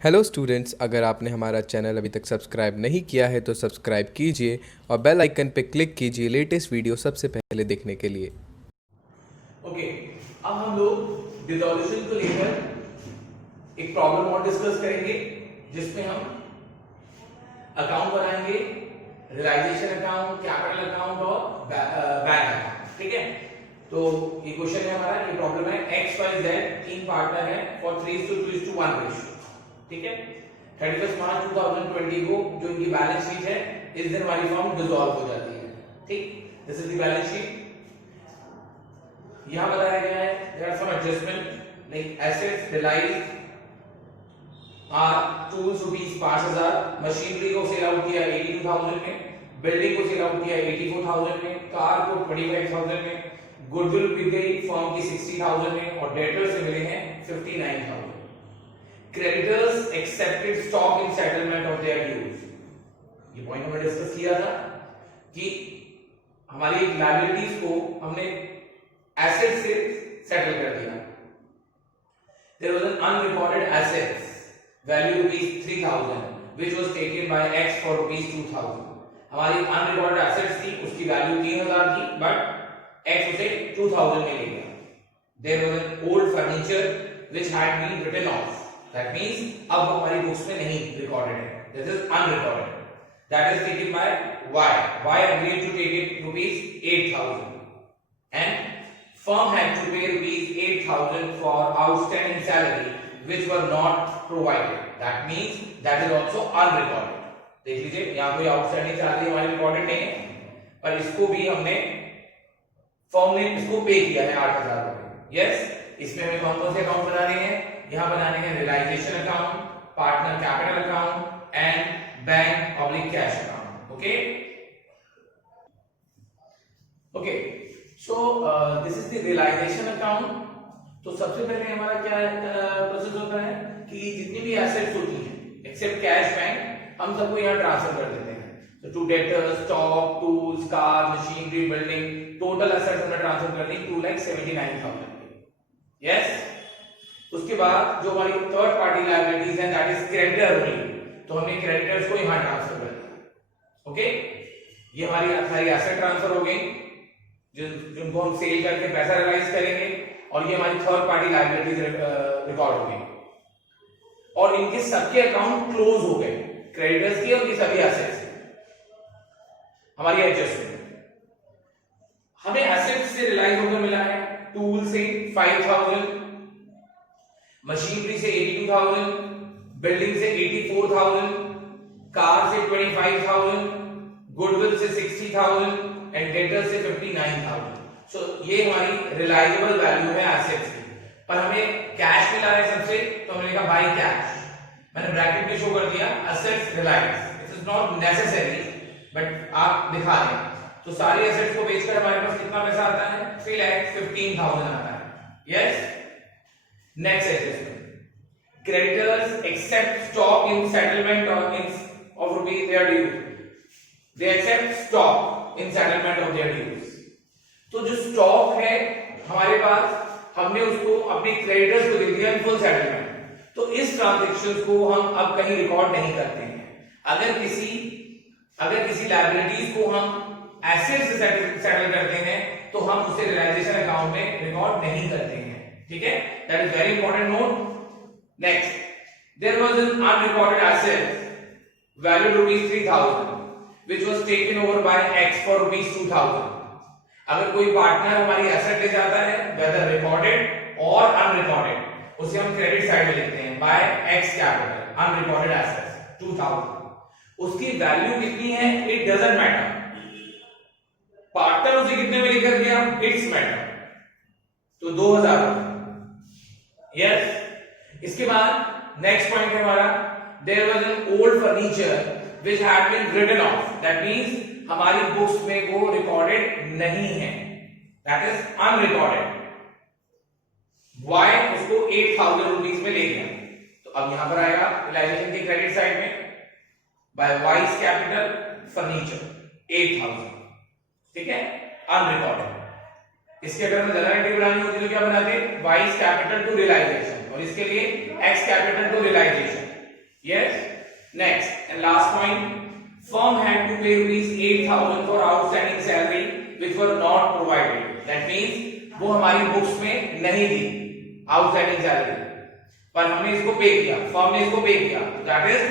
Hello students, अगर आपने हमारा चैनल अभी तक सब्सक्राइब नहीं किया है तो सब्सक्राइब कीजिए और बेल आइकन पर क्लिक कीजिए लेटेस्ट वीडियो सबसे पहले देखने के लिए। ओके, अब हम लोग डिसोल्यूशन को लेकर एक प्रॉब्लम और डिस्कस करेंगे जिसमें हम अकाउंट बनाएंगे, रियलाइजेशन अकाउंट, कैपिटल अकाउंट और बैंक अकाउंट। ठीक है, तो ये क्वेश्चन है हमारा, ये प्रॉब्लम है एक्स वाई जेड तीन पार्टनर है फॉर 3:2:1 रेशियो। ठीक है, 31 मार्च 2020 को जो इनकी बैलेंस शीट है इस दिन हमारी फर्म डिसॉल्व हो जाती है। ठीक, this is the balance sheet. यहां बताया गया है there are some adjustment like assets realised tools rupees 5,000, machinery को सेल आउट किया 82,000 में, बिल्डिंग को सेल आउट किया 84,000 में, कार को 25,000 में, गुडविल बिक गई फर्म की 60,000 में और डेटर्स से मिले हैं 59,000। Creditors accepted stock in settlement of their dues. ये पॉइंट हमने डिस्कस किया था कि हमारी लायबिलिटीज को हमने एसेट से सेटल कर दिया। There was an unrecorded assets value ₹3,000 which was taken by X for ₹2,000। हमारी अनरिकॉर्डेड एसेट्स थी, उसकी वैल्यू 3,000 थी, बट X उसे 2,000 में ले गया। There was an old furniture which had been written off, that means अब वो हमारी बुक्स में नहीं रिकॉर्डेड है, this is unrecorded, that is taken by Y agreed to take it ₹8,000 and firm had to pay ₹8,000 for outstanding salary which were not provided, that means that is also unrecorded। देख लीजिए यहाँ कोई outstanding salary हमारी recorded नहीं है, पर इसको भी हमने फर्म ने इसको पे किया है 8,000 रुपए। यस, इसमें हमें कौन से अकाउंट बनाने हैं? यहाँ बनाने हैं realisation account, partner capital account and bank oblique cash account. Okay okay, so this is the realisation account. तो सबसे पहले हमारा क्या प्रोसेस होता है कि जितनी भी एसेट्स होती हैं एक्सेप्ट कैश बैंक, हम सबको यहाँ ट्रांसफर कर देते हैं। तो to debtors, stock, tools, car, machinery, building, total assets हमने ट्रांसफर कर दी 2,79,000। यस, उसके बाद जो हमारी थर्ड पार्टी लायबिलिटीज हैं दैट इज क्रेडिटर ओनली, तो हमने क्रेडिटर्स को यहाँ ट्रांसफर कर दिया। ओके, ये हमारी सारी एसेट ट्रांसफर हो गई जिनको हम सेल करके पैसा रियलाइज करेंगे, और ये हमारी थर्ड पार्टी लायबिलिटीज रिकॉर्ड हो गई और इनके सबके अकाउंट क्लोज हो गए, क्रेडिटर्स के और ये सभी एसेट्स। हमारी एडजस्टमेंट हमें एसेट्स से रियलाइज होकर मिला है टूल से 5,000, मशीनरी से 82,000, बिल्डिंग से 84,000, कार से 25,000, गुडविल से 60,000 एंड डेटर से 59,000। सो ये हमारी रिलायजेबल वैल्यू है एसेट्स की। पर हमें कैश मिला है सबसे, तो हमने लिखा बाय कैश। मैंने ब्रैकेट में शो कर दिया assets realise, this is not necessary but आप दिखा दें। तो सारे एसेट्स को बेचकर हमारे पास कितना पैसा आता है? 3,15,000 आता है। Yes, next adjustment creditors accept stock in settlement of rupees their due, they accept stock in settlement of their dues. तो जो स्टॉक है हमारे पास, हमने उसको अपने क्रेडिटर्स को दे दिया इन फुल सेटलमेंट, तो इस ट्रांजैक्शन को हम अब कहीं रिकॉर्ड नहीं करते हैं। अगर किसी लायबिलिटीज को हम एसेट से सेटल करते हैं तो हम उसे रियलाइजेशन अकाउंट में रिकॉर्ड नहीं करते हैं। ठीक है, that is very important note. Next, there was an unrecorded asset valued ₹3,000 which was taken over by X for ₹2,000। अगर कोई पार्टनर हमारी एसेट ले जाता है वेदर रिकॉर्डेड और अनरिकॉर्डेड, उसे हम क्रेडिट साइड में लिखते हैं by X capital unrecorded assets 2,000। उसकी वैल्यू कितनी है इट डजंट मैटर, पार्टनर उसे कितने में लेकर गया इट्स मैटर, तो 2,000। यस, इसके बाद नेक्स्ट पॉइंट है हमारा there was an old furniture which had been written off, that means हमारी बुक्स में वो रिकॉर्डेड नहीं है, that is unrecorded। Y उसको 8,000 रुपीस में ले गया, तो अब यहां पर आएगा रियलाइजेशन की क्रेडिट साइड में बाय वाइज कैपिटल फर्नीचर 8,000। ठीक है, अनरिकॉर्डेड। इसके अगर हमें जनरल एंट्री बनानी होती तो क्या बनाते? वाइज कैपिटल टू रियलाइजेशन, और इसके लिए X capital to realisation. Yes. Next and last point. Firm had to pay ₹8,000 for outstanding salary which were not provided. That means वो हमारी बुक्स में नहीं थी आउटस्टैंडिंग सैलरी, पर हमने इसको पे किया, फर्म ने इसको पे किया. That is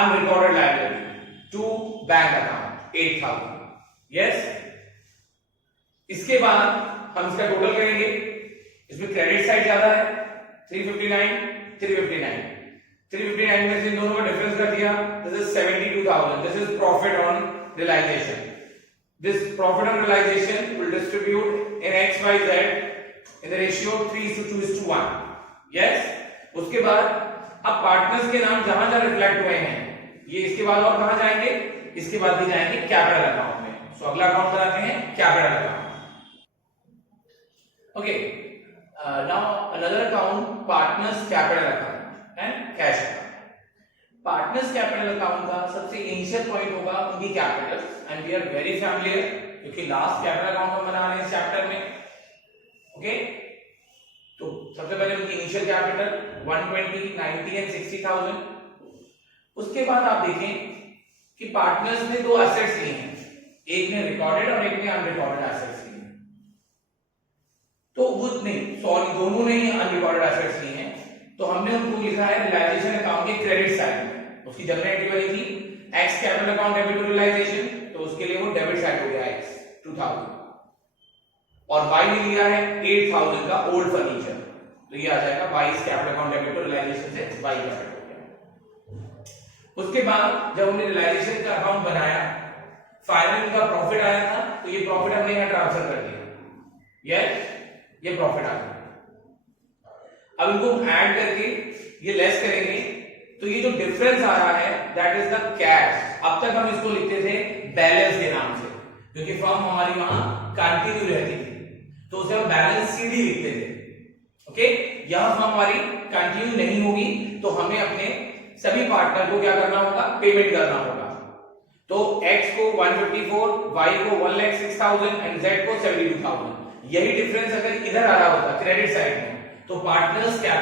unrecorded liability to bank account 8,000. Yes. इसके बाद हम इसका टोटल करेंगे. इसमें क्रेडिट साइड ज्यादा है 359 359 359 में से इन दोनों का डिफरेंस कर दिया. This is 72,000. This is profit on realisation. This profit on realization will distribute in X, Y, Z in the ratio 3:2:1. Yes. उसके बाद अब पार्टनर्स के नाम जहां जहां रिफ्लेक्ट हुए हैं, ये इसके बाद और कहां जाएंगे? इसके बाद भी जाएंगे कैपिटल अकाउंट में. सो अगला अकाउंट बनाते हैं capital account. Okay. Now another account partners capital account and cash account. Partners capital account का सबसे इनिशियल पॉइंट होगा उनकी capital and we are very familiar क्योंकि लास्ट कैपिटल अकाउंट हम बना रहे हैं इस चैप्टर में. ओके. तो सबसे पहले उनकी इनिशियल कैपिटल 120, 90 एंड 60,000. उसके बाद आप देखें कि पार्टनर्स ने दो एसेट्स लिए हैं, एक ने रिकॉर्डेड और एक ने अनरिकॉर्डेड एसेट्स लिए. तो वो नहीं, सॉरी, दोनों ने ही अनरिकॉर्डेड एसेट्स लिए हैं. तो हमने उनको लिखा है रियलाइजेशन अकाउंट के क्रेडिट साइड में. उसकी जनरल एंट्री बनी थी X capital account debit to realisation, तो उसके लिए वो डेबिट साइड हो गया एक्स 2000. और वाई ने लिया है 8,000 का ओल्ड फर्नीचर, तो ये आ जाएगा Y capital account debit to realisation से वाई कैपिटल हो गया. उसके बाद जब हमने रियलाइजेशन का अकाउंट बनाया, फाइनल का प्रॉफिट आया था, तो ये प्रॉफिट हमने यहां ट्रांसफर कर दिया. यस, ये प्रॉफिट आ गया. अब इनको ऐड करके ये लेस करेंगे, तो ये जो डिफरेंस आ रहा है दैट इज द कैश. अब तक हम इसको लिखते थे बैलेंस के नाम से क्योंकि फर्म हमारी वहां कंटिन्यू रहती थी, तो उसे हम बैलेंस सीडी लिखते थे. ओके. यहां फर्म हमारी कंटिन्यू नहीं होगी, तो हमें अपने सभी पार्टनर को क्या करना होगा? पेमेंट करना होगा. तो x को 154, y को 1,06,000 एंड z को 72,000. यही डिफरेंस अगर इधर आ रहा होता क्रेडिट साइड में, तो पार्टनर्स क्या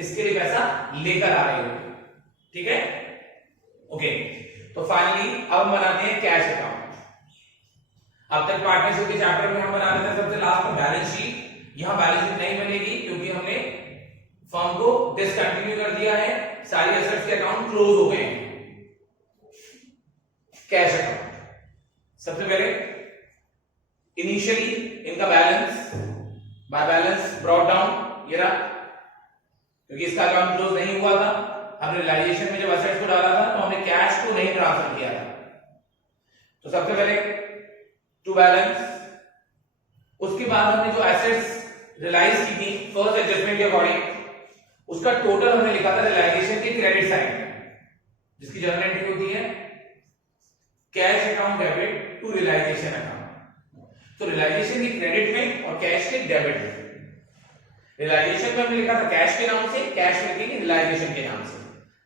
इसके लिए पैसा लेकर आ रहे होते. ठीक है. ओके. तो फाइनली अब हम बनाते हैं कैश अकाउंट. अब तक पार्टनरशिप के चैप्टर में हम बना रहे थे सबसे लास्ट में बैलेंस शीट. यहां बैलेंस शीट नहीं बनेगी क्योंकि हमने फर्म को डिसकंटिन्यू कर दिया है, सारी एसेट्स के अकाउंट क्लोज हो गए हैं. कैश अकाउंट सबसे पहले इनिशियली इनका balance by balance brought down, ये रहा, क्योंकि इसका अकाउंट क्लोज नहीं हुआ था. हमने रियलाइजेशन में जब एसेट्स को डाला था तो हमने कैश को नहीं ट्रांसफर किया था. तो सबसे पहले टू बैलेंस. उसके बाद हमने जो एसेट्स रियलाइज की थी फर्स्ट एडजस्टमेंट के अकॉर्डिंग, उसका टोटल हमने लिखा था रियलाइजेशन के क्रेडिट साइड में, जिसकी जनरल एंट्री होती है cash account debit to realisation account. तो रियलाइजेशन की क्रेडिट में और कैश के डेबिट में. रियलाइजेशन में हमने लिखा था कैश के नाम से, कैश में लिखेंगे रियलाइजेशन के नाम से.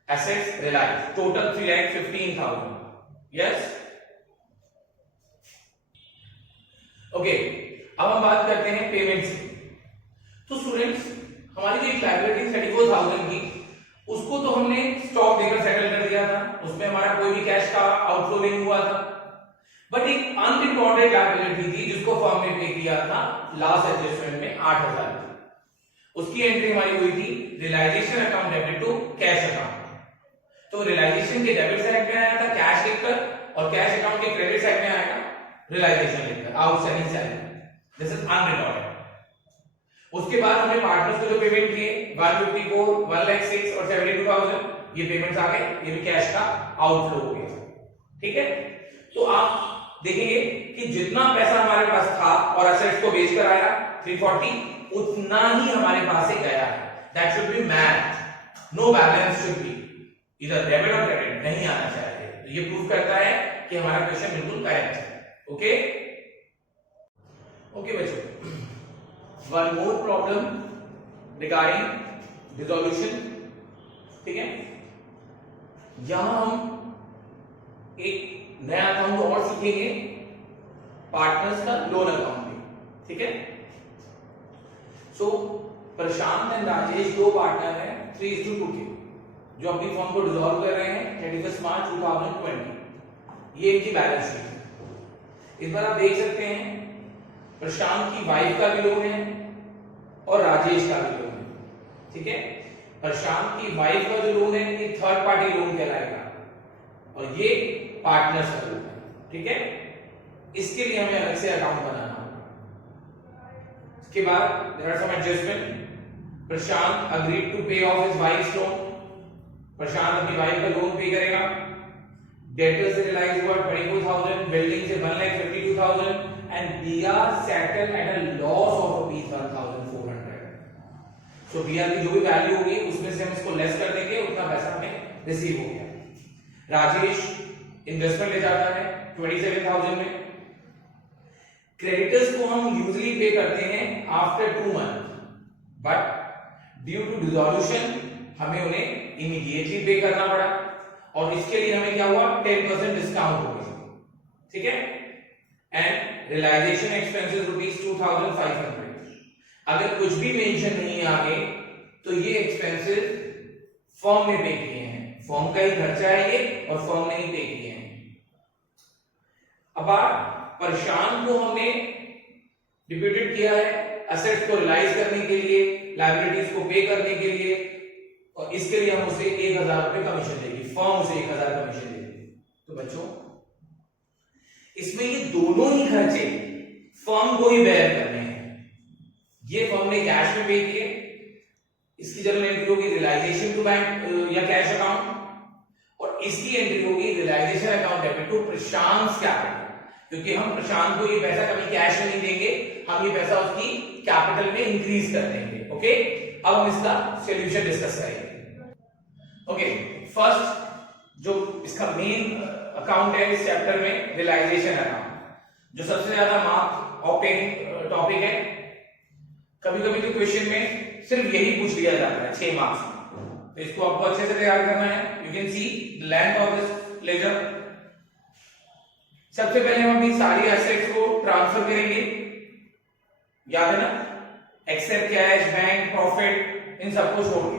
Assets realise total 3,15,000. Yes. Okay. अब हम बात करते हैं पेमेंट से. तो स्टूडेंट्स, हमारी जो लायबिलिटी 34,000 की, उसको तो हमने स्टॉक देकर सेटल कर दिया था, उसमें हमारा कोई भी कैश का आउटफ्लो नहीं हुआ था. बट एक अनरिकॉर्डेड लायबिलिटी थी जिसको फर्म ने पे किया था लास्ट एडजस्टमेंट में 8,000. उसकी एंट्री हमारी हुई थी realisation account debit to cash account. तो रियलाइजेशन के डेबिट साइड में आया था कैश लिखकर, और कैश अकाउंट के क्रेडिट साइड में आएगा रियलाइजेशन लिखकर, outstanding salary. This is unrecorded. उसके बाद हमने पार्टनर्स को जो पेमेंट किए 154, 1,06,000 और 72,000, ये पेमेंट्स आ गए, ये भी कैश का आउटफ्लो हो गया. ठीक है. तो आप देखेंगे कि जितना पैसा हमारे पास था और एसेट्स को बेचकर आया 340, उतना ही हमारे पास से गया है. That should be match. No balance should be इधर डेबिट और क्रेडिट नहीं आना चाहिए. तो ये प्रूव करता है कि हमारा क्वेश्चन बिल्कुल करेक्ट है. ओके. ओके बच्चों, one more problem regarding dissolution. ठीक है. यहां हम एक नया अकाउंट और सीखेंगे, पार्टनर्स का लोन अकाउंट भी. ठीक है. सो प्रशांत एंड राजेश दो पार्टनर हैं 3:2 के. जो अपनी फर्म को डिसॉल्व कर रहे हैं 31 मार्च 2020। ये इनकी बैलेंस शीट है। इस बार आप देख सकते हैं प्रशांत की वाइफ का भी लोन है और राजेश का भी लोन है। ठीक है, प्रशांत की वाइफ का जो लोन है ये थर्ड पार्टी लोन कहलाएगा और ये पार्टनर्स का लोन है। ठीक है, इसके लिए हमें अलग से अकाउंट बनाना होगा। इसके बाद there are some adjustment. Prashant agreed to pay off his wife's loan. Prashant अपनी वाइफ का लोन पे करेगा। डेटर से रियलाइज हुआ 24,000, बिल्डिंग से 1,52,000 and BR settled at a loss of ₹1,400। So BR की जो भी वैल्यू होगी उसमें से हम इसको लेस कर देंगे, उतना पैसा हमें रिसीव हो गया। राजेश इन्वेस्टमेंट ले जाता है 27,000 में। क्रेडिटर्स को हम यूजुअली पे करते हैं after 2 month, but due to dissolution हमें उन्हें इमीडिएटली पे करना पड़ा और इसके लिए हमें क्या हुआ 10% डिस्काउंट हो गया। ठीक है, एंड रियलाइजेशन एक्सपेंसेस ₹2,500। अगर कुछ भी मेंशन नहीं है आगे तो ये एक्सपेंसेस फर्म ने पे किए हैं, फर्म का ही खर्चा है ये और फर्म ने ही पे किए हैं। अब प्रशांत को हमने डिप्यूटेड किया है असेट्स को रियलाइज करने के लिए, लायबिलिटीज को पे करने के लिए, और इसके लिए हम उसे 1,000 रुपए कमीशन देगी, फर्म उसे 1,000 कमीशन देगी। तो बच्चों इसमें ये दोनों ही खर्चे फर्म को ही बेयर करने हैं। ये फर्म ने कैश में पे किए, इसकी जनरल एंट्री होगी रियलाइजेशन टू बैंक या कैश अकाउंट, और इसकी एंट्री होगी realisation account debit to Prashant capital, क्योंकि हम प्रशांत को ये पैसा कभी कैश में नहीं देंगे, हम ये पैसा उसकी कैपिटल में इंक्रीज कर देंगे। ओके, अब हम इसका सॉल्यूशन डिस्कस करेंगे। ओके, फर्स्ट जो इसका मेन अकाउंट है इस चैप्टर में रियलाइजेशन अकाउंट, जो सबसे ज्यादा मार्क ऑप्टेनिंग टॉपिक है। कभी कभी तो क्वेश्चन में सिर्फ यही पूछ लिया जाता है 6 मार्क्स में, तो इसको आपको अच्छे से तैयार करना है। You can see the length of this ledger. सबसे पहले हम अपनी सारी एसेट्स को ट्रांसफर करेंगे, याद है ना, एक्सेप्ट कैश, बैंक, प्रॉफिट, इन सबको छोड़ के।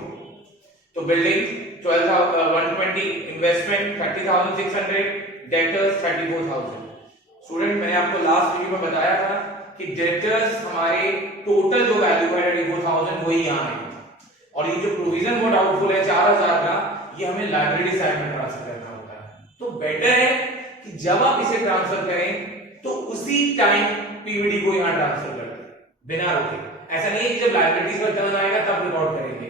तो बिल्डिंग 12,120, इन्वेस्टमेंट 30,600, डेटर्स 34,000। स्टूडेंट मैंने आपको लास्ट वीडियो में बताया था कि डेटर्स हमारे टोटल जो वैल्यू है 34,000 वही यहाँ है, और ये जो प्रोविजन फॉर डाउटफुल है 4,000 का, ये हमें लाइब्रेरी साइड में ट्रांसफर करना होता है। तो बेटर है कि जब आप इसे ट्रांसफर करें तो उसी टाइम पीवीडी को यहाँ ट्रांसफर कर दें बिना रोके। ऐसा नहीं है कि जब लाइब्रेरीज का टर्न आएगा तब रिकॉर्ड करेंगे,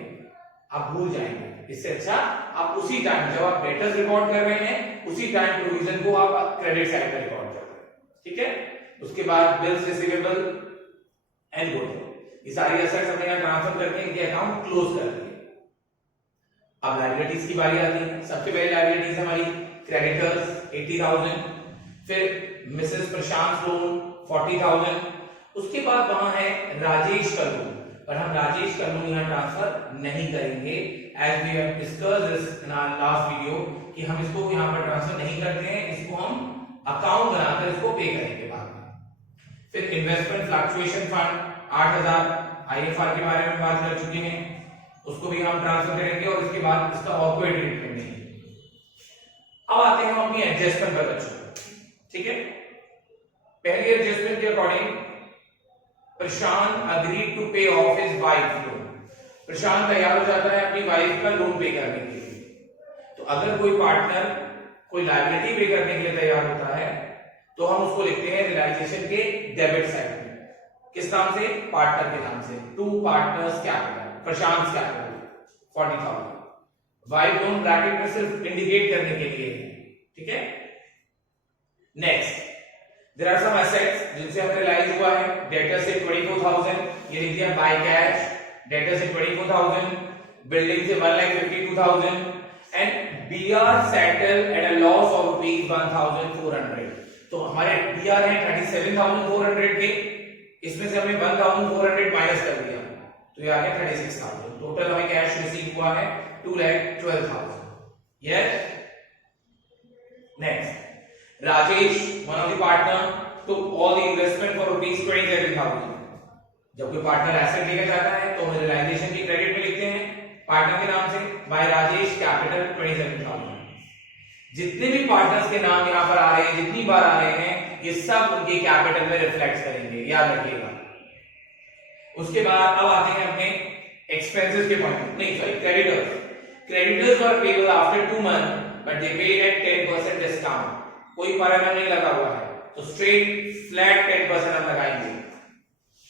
आप भूल जाएंगे। इससे अच्छा आप उसी टाइम जब आप डेटर्स रिकॉर्ड कर रहे हैं उसी टाइम प्रोविजन को आप क्रेडिट साइड पर रिकॉर्ड कर रहे हैं। ठीक है, उसके बाद बिल्स रिसीवेबल एंड गुडविल, ये सारी एसेट्स हमने यहाँ ट्रांसफर करके इनके अकाउंट क्लोज कर दिए। अब लायबिलिटीज की बारी आती है। सबसे पहले लायबिलिटीज हमारी क्रेडिटर्स 80,000, फिर मिसेस प्रशांत लोन 40,000, उसके बाद वहां है राजेश का लोन, पर हम राजेश का लोन यहाँ ट्रांसफर नहीं करेंगे, as we have discussed this in our last video कि हम इसको यहाँ पर ट्रांसफर नहीं करते हैं, इसको हम अकाउंट बनाकर इसको पे करेंगे बाद में। फिर इन्वेस्टमेंट फ्लक्चुएशन फंड 8,000, आईएफआर के बारे में बात कर चुके हैं, उसको भी हम ट्रांसफर करेंगे और इसके बाद इसका और कोई ट्रीटमेंट नहीं। अब आते हैं हम अपनी एडजस्टमेंट पर बच्चों। ठीक है, पहली एडजस्टमेंट के according Prashant agreed to pay off his wife loan. प्रशांत तैयार हो जाता है अपनी वाइफ का लोन पे करने के लिए। तो अगर कोई पार्टनर कोई लायबिलिटी पे करने के लिए तैयार होता है तो हम उसको लिखते हैं रियलाइजेशन के डेबिट साइड में, किस नाम से, पार्टनर के नाम से, to partners capital, Prashant capital 40,000। Wife loan bracket में सिर्फ इंडिकेट करने के लिए है। ठीक है, next there are some assets जिनसे हमें रियलाइज हुआ है। डेटर से 24,000, ये लिख दिया बाय कैश, डेटर से 24,000, बिल्डिंग से 1,52,000 and BR settle at a loss of ₹1,400। तो हमारे बीआर है 37,400 के, इसमें से हमने 1,400 माइनस कर दिया तो ये आ गया 36,000। टोटल हमें कैश रिसीव हुआ है 2,12,000। Yes, next Rajesh, one of the partner, took all the investment for ₹27,000। जब कोई पार्टनर एसेट लेकर जाता है तो हम रियलाइजेशन की क्रेडिट में लिखते हैं पार्टनर के नाम से बाय राजेश कैपिटल 27,000। जितने भी पार्टनर्स के नाम यहां पर आ रहे हैं, जितनी बार आ रहे हैं, ये सब उनके कैपिटल में रिफ्लेक्ट करेंगे, याद रखिएगा। उसके बाद अब आते हैं अपने एक्सपेंसेस के पॉइंट, नहीं sorry creditors were payable after 2 month but they paid at 10% discount. कोई पर एनम नहीं लगा हुआ है, तो स्ट्रेट फ्लैट 10% हम लगाएंगे।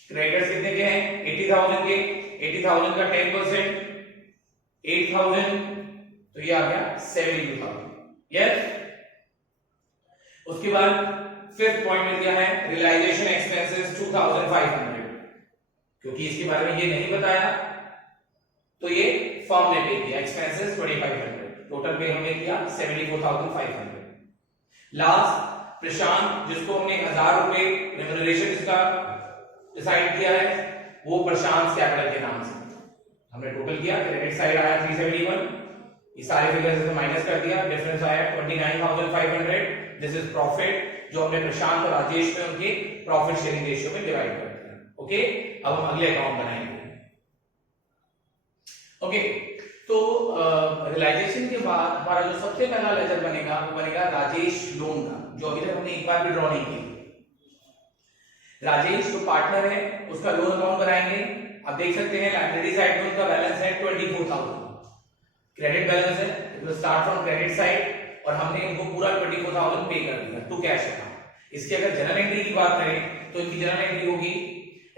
क्रेडिटर्स कितने के हैं? 80,000 के, 80,000 का 10% 8,000, तो ये आ गया 72,000। यस। उसके बाद फिफ्थ पॉइंट मिल गया है रियलाइजेशन एक्सपेंसेस 2,500, क्योंकि इसके बारे में ये नहीं बताया तो ये फर्म ने पे किया एक्सपेंसेस 2,500, टोटल पे हमने किया 74,500। लास्ट प्रशांत, जिसको हमने 1,000 रुपए रेम्यूनरेशन इसका डिसाइड किया है, वो प्रशांत कैपिटल के नाम से हमने टोटल किया। क्रेडिट साइड आया 371, ये सारे फिगर्स से माइनस कर दिया, डिफरेंस आया 29,500। दिस इज प्रॉफिट जो हमने प्रशांत और राजेश में उनके प्रॉफिट शेयरिंग रेशियो में डिवाइड कर दिया। ओके, अब हम अगले अकाउंट बनाएंगे। ओके, तो रियलाइजेशन के बाद हमारा जो सबसे पहला लेजर बनेगा वो बनेगा राजेश लोन का, जो अभी तक हमने एक बार भी ड्रॉ नहीं किया। राजेश जो पार्टनर है उसका लोन अकाउंट बनाएंगे। आप देख सकते हैं लायबिलिटी साइड में उनका बैलेंस है 24,000, क्रेडिट बैलेंस है, it will start from credit side, और हमने इनको पूरा 24,000 पे कर दिया टू कैश अकाउंट। इसकी अगर जनरल एंट्री की बात करें तो इनकी जनरल एंट्री होगी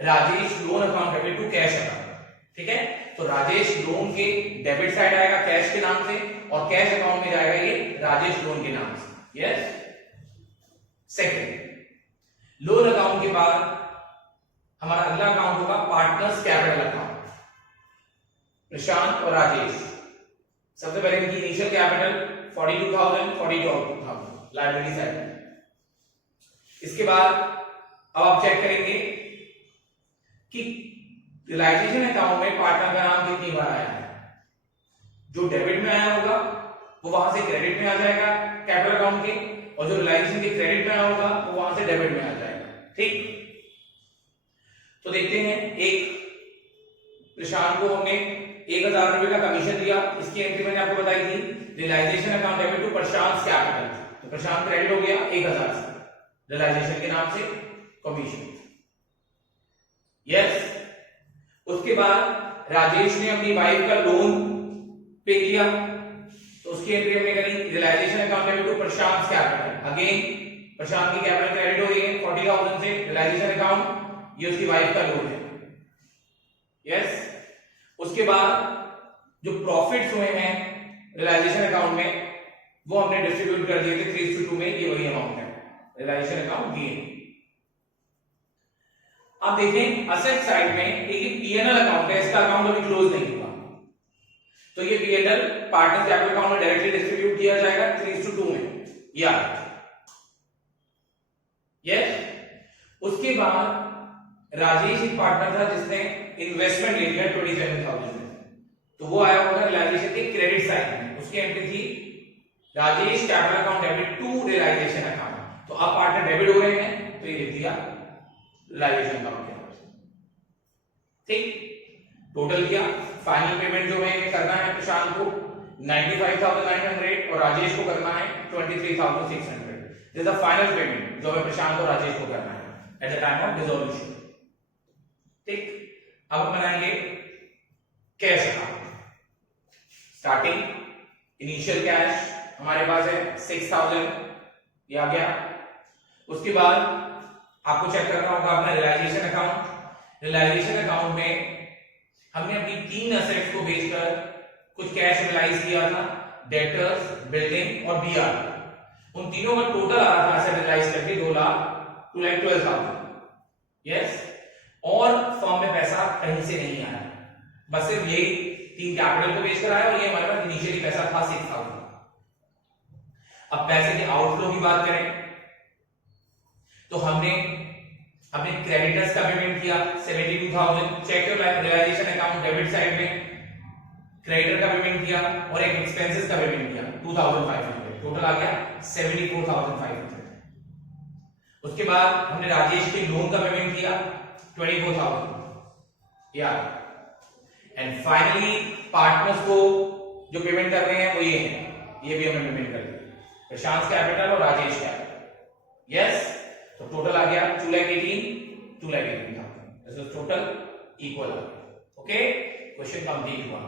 Rajesh loan account debit to cash account. ठीक है, तो राजेश लोन के डेबिट साइड आएगा कैश के नाम से, और कैश अकाउंट में जाएगा ये राजेश लोन के नाम से। यस। सेकंड, लोन अकाउंट के बाद हमारा अगला अकाउंट होगा पार्टनर्स कैपिटल अकाउंट। प्रशांत और राजेश, सबसे पहले इनकी इनिशियल कैपिटल 42,000 42,000 लायबिलिटी साइड में। इसके बाद अब आप चेक करेंगे कि रियलाइजेशन अकाउंट में पार्टनर का नाम कितनी बार आया है। जो डेबिट में आया होगा वो वहां से क्रेडिट में आ जाएगा कैपिटल अकाउंट के, और जो रियलाइजेशन के क्रेडिट में आया होगा वो वहां से डेबिट में आ जाएगा। ठीक, तो देखते हैं, एक प्रशांत को हमने 1,000 रुपए का कमीशन दिया, इसकी एंट्री मैंने आपको बताई थी, realisation account debit to Prashant capital, तो प्रशांत क्रेडिट हो गया 1,000 से रियलाइजेशन के नाम से कमीशन। यस। उसके बाद राजेश ने अपनी वाइफ का लोन पे किया, तो उसकी एंट्री हमने करी realization account debit to Prashant capital. Again Prashant की कैपिटल क्रेडिट हो गई है 40,000 से रियलाइजेशन अकाउंट, ये उसकी वाइफ का लोन है। यस। उसके बाद जो प्रॉफिट्स हुए हैं रियलाइजेशन अकाउंट में वो हमने डिस्ट्रीब्यूट कर दिए थे 3:2 में, ये वही अमाउंट है रियलाइजेशन अकाउंट गेन। अब देखें असेट साइड में एक पीएनएल अकाउंट है, इसका अकाउंट अभी क्लोज नहीं हुआ, तो ये पीएनएल पार्टनर्स कैपिटल अकाउंट में डायरेक्टली डिस्ट्रीब्यूट किया जाएगा 3:2 में। या यस। उसके बाद राजेश एक पार्टनर था जिसने इन्वेस्टमेंट ले लिया 27,000 में, तो वो आया होगा रियलाइजेशन के क्रेडिट साइड में, उसकी एंट्री थी Rajesh capital account debit to realisation account. तो अब पार्टनर डेबिट हो रहे हैं तो ये लिख दिया रियलाइजेशन अकाउंट के नाम से। ठीक, टोटल किया, फाइनल पेमेंट जो है करना है प्रशांत को 95,900 और राजेश को करना है 23,600। This is the final payment जो हमें प्रशांत और राजेश को करना है at the time of dissolution. ठीक, अब हम बनाएंगे cash account. Starting initial cash हमारे पास है 6,000, ये आ गया। उसके बाद आपको चेक करना होगा अपना रियलाइजेशन अकाउंट। रियलाइजेशन अकाउंट में हमने अपनी 3 असेट्स को बेचकर कुछ कैश रियलाइज किया था, डेटर्स, बिल्डिंग और बीआर। उन तीनों का टोटल आ रहा था एसेट रियलाइज करके 2,12,000। यस। और फर्म में पैसा कहीं से नहीं आया, बस सिर्फ ये 3 कैपिटल को बेचकर आया, और ये हमारे पास इनिशियली पैसा था 6,000। अब पैसे के आउटफ्लो की बात करें तो हमने अपने क्रेडिटर्स का पेमेंट किया 72,000, check your realisation account debit side में क्रेडिटर का पेमेंट किया, और एक एक्सपेंसेस का पेमेंट किया 2,500, टोटल आ गया 74,500। उसके बाद हमने राजेश के लोन का पेमेंट किया 24,000 यार, एंड फाइनली पार्टनर्स को जो पेमेंट कर रहे हैं वो ये है, ये भी हमें पेमेंट कर दिया, प्रशांत कैपिटल और राजेश कैपिटल। यस, तो टोटल आ गया 2,18,000 टोटल इक्वल आ गया। ओके, क्वेश्चन कंप्लीट हुआ।